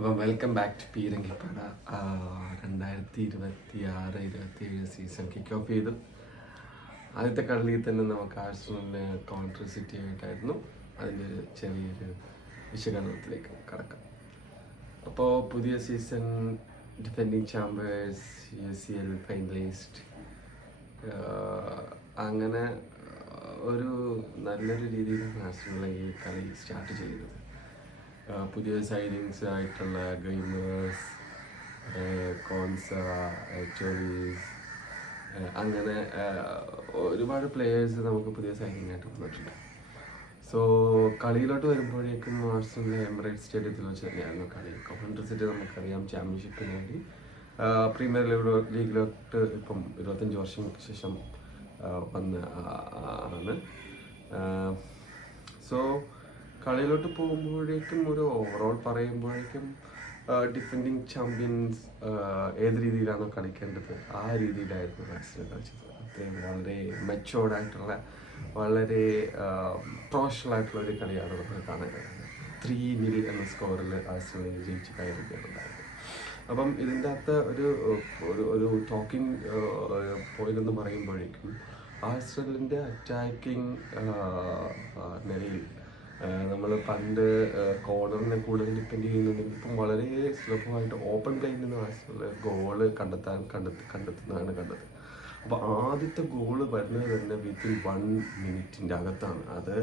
അപ്പം welcome back to പീരങ്കിപ്പട. 2026-27 season kick off ചെയ്തു. ആദ്യത്തെ കളിയിൽ തന്നെ നമുക്ക് ആഴ്സണലിന് കോൺട്രി സിറ്റി ആയിട്ടായിരുന്നു. അതിൻ്റെ ചെറിയൊരു വിശകലനത്തിലേക്ക് കടക്കാം. അപ്പോൾ പുതിയ സീസൺ ഡിഫെൻഡിങ് ചാമ്പ്യേഴ്സ്, UCL ഫൈനലിസ്റ്റ്, അങ്ങനെ ഒരു നല്ലൊരു രീതിയിലാണ് ആഴ്സണൽ ഈ കളി സ്റ്റാർട്ട് ചെയ്തത്. പുതിയ സൈനിങ്സ് ആയിട്ടുള്ള ഗെയിമേഴ്സ്, കോൺസ, ടോറീസ്, അങ്ങനെ ഒരുപാട് പ്ലേയേഴ്സ് നമുക്ക് പുതിയ സൈനിങ് ആയിട്ട് വന്നിട്ടുണ്ട്. സോ കളിയിലോട്ട് വരുമ്പോഴേക്കും ആഴ്സണൽ എമിറേറ്റ്സ് സ്റ്റേഡിയത്തിൽ വെച്ച് തന്നെയായിരുന്നു കളി. കോൺട്രി സിറ്റി നമുക്കറിയാം ചാമ്പ്യൻഷിപ്പിന് വേണ്ടി പ്രീമിയർ ലീഗിലോട്ട് ഇപ്പം 25 വർഷങ്ങൾക്ക് ശേഷം വന്ന് ആണ്. സോ കളിയിലോട്ട് പോകുമ്പോഴേക്കും ഒരു ഓവറോൾ പറയുമ്പോഴേക്കും ഡിഫെൻഡിങ് ചാമ്പ്യൻസ് ഏത് രീതിയിലാണോ കളിക്കേണ്ടത് ആ രീതിയിലായിരുന്നു ആഴ്സണൽ കളിച്ചത്. അത്രയും വളരെ മെച്ചോർഡ് ആയിട്ടുള്ള, വളരെ പ്രൊഫഷണൽ ആയിട്ടുള്ള ഒരു കളിയാണ് നമ്മൾ കാണാൻ കഴിയുന്നത്. 3-0 എന്ന സ്കോറിൽ ആഴ്സണൽ ജയിച്ച് കയറുകയാണുണ്ടായത്. അപ്പം ഇതിൻ്റെ അകത്ത് ഒരു ടോക്കിംഗ് പോയിന്റ് എന്ന് പറയുമ്പോഴേക്കും ആഴ്സണലിൻ്റെ അറ്റാക്കിംഗ് നിലയിൽ നമ്മൾ പണ്ട് കോർണറിനെ കൂടുതൽ ഡിപ്പെൻഡ് ചെയ്യുന്നുണ്ടെങ്കിൽ ഇപ്പം വളരെ സുലഭമായിട്ട് ഓപ്പൺ പ്ലേയിൽ നിന്ന് ആഴ്സണൽ ഗോള് കണ്ടെത്തുന്നതാണ് കണ്ടത്. അപ്പോൾ ആദ്യത്തെ ഗോള് വരുന്നത് തന്നെ വിത്തിൻ 1 മിനിറ്റിൻ്റെ അകത്താണ്. അത്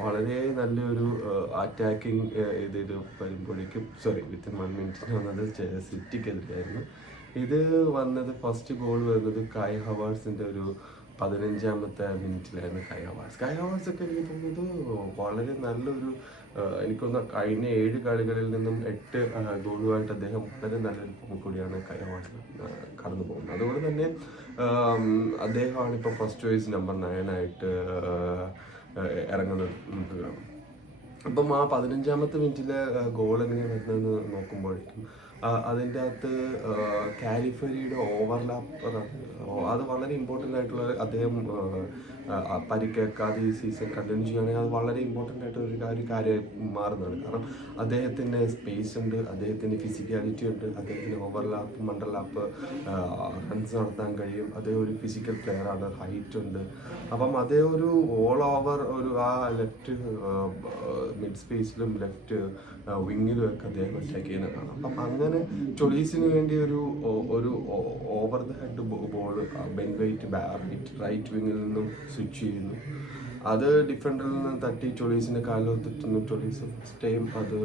വളരെ നല്ലൊരു അറ്റാക്കിങ് ഇതിൽ വരുമ്പോഴേക്കും വിത്തിൻ 1 മിനിറ്റിന് വന്നത് സിറ്റിക്കെതിരെയായിരുന്നു. ഇത് വന്നത് ഫസ്റ്റ് ഗോൾ വരുന്നത് കായ് ഹവാർട്സിൻ്റെ ഒരു 15ാമത്തെ മിനിറ്റിലായിരുന്നു. കായ് ഹവാർട്സ് ഒക്കെ എനിക്ക് തോന്നുന്നത് വളരെ നല്ലൊരു, എനിക്കൊന്ന് കഴിഞ്ഞ 7 കളികളിൽ നിന്നും 8 ഗോളുമായിട്ട് അദ്ദേഹം വളരെ നല്ലൊരു ഫോം കൂടിയാണ് കായ് ഹവാർട്സ് കടന്നു പോകുന്നത്. അതുകൊണ്ട് തന്നെ അദ്ദേഹമാണ് ഇപ്പോൾ ഫസ്റ്റ് ചോയ്സ് നമ്പർ 9 ആയിട്ട് ഇറങ്ങുന്നത് നമുക്ക് കാണാം. അപ്പം ആ 15ാമത്തെ മിനിറ്റിലെ ഗോൾ എങ്ങനെയാണ് വരുന്നതെന്ന് നോക്കുമ്പോഴേക്കും അതിൻ്റെ അകത്ത് കാലിഫരിയുടെ ഓവർലാപ്പ് അത് വളരെ ഇമ്പോർട്ടൻ്റ് ആയിട്ടുള്ള, അദ്ദേഹം പരിക്കേക്കാതെ ഈ സീസൺ കണ്ടിന്യൂ ചെയ്യുകയാണെങ്കിൽ അത് വളരെ ഇമ്പോർട്ടൻ്റ് ആയിട്ടുള്ള ഒരു കാര്യമായി മാറുന്നതാണ്. കാരണം അദ്ദേഹത്തിൻ്റെ സ്പേസ് ഉണ്ട്, അദ്ദേഹത്തിൻ്റെ ഫിസിക്കാലിറ്റി ഉണ്ട്, അദ്ദേഹത്തിന് ഓവർലാപ്പ്, മണ്ടർലാപ്പ്, റൺസ് നടത്താൻ കഴിയും. അദ്ദേഹം ഒരു ഫിസിക്കൽ പ്ലെയറാണ്, ഹൈറ്റ് ഉണ്ട്. അപ്പം അതേ ഒരു ഓൾ ഓവർ ഒരു ആ ലെഫ്റ്റ് മിഡ് സ്പേസിലും ലെഫ്റ്റ് വിങ്ങിലും ഒക്കെ അദ്ദേഹം അറ്റാക്ക് ചെയ്യുന്നതാണ്. അപ്പം അങ്ങനെ ടൊളീസിന് വേണ്ടി ഒരു over the head ball Ben White right വിങ്ങിൽ നിന്നും സ്വിച്ച് ചെയ്യുന്നു. അത് ഡിഫൻഡറിൽ നിന്ന് തട്ടി ടൊളീസിന്റെ കാലിൽ തെറ്റുന്നു. ടൊളീസ് ഫസ്റ്റ് ടൈം അത്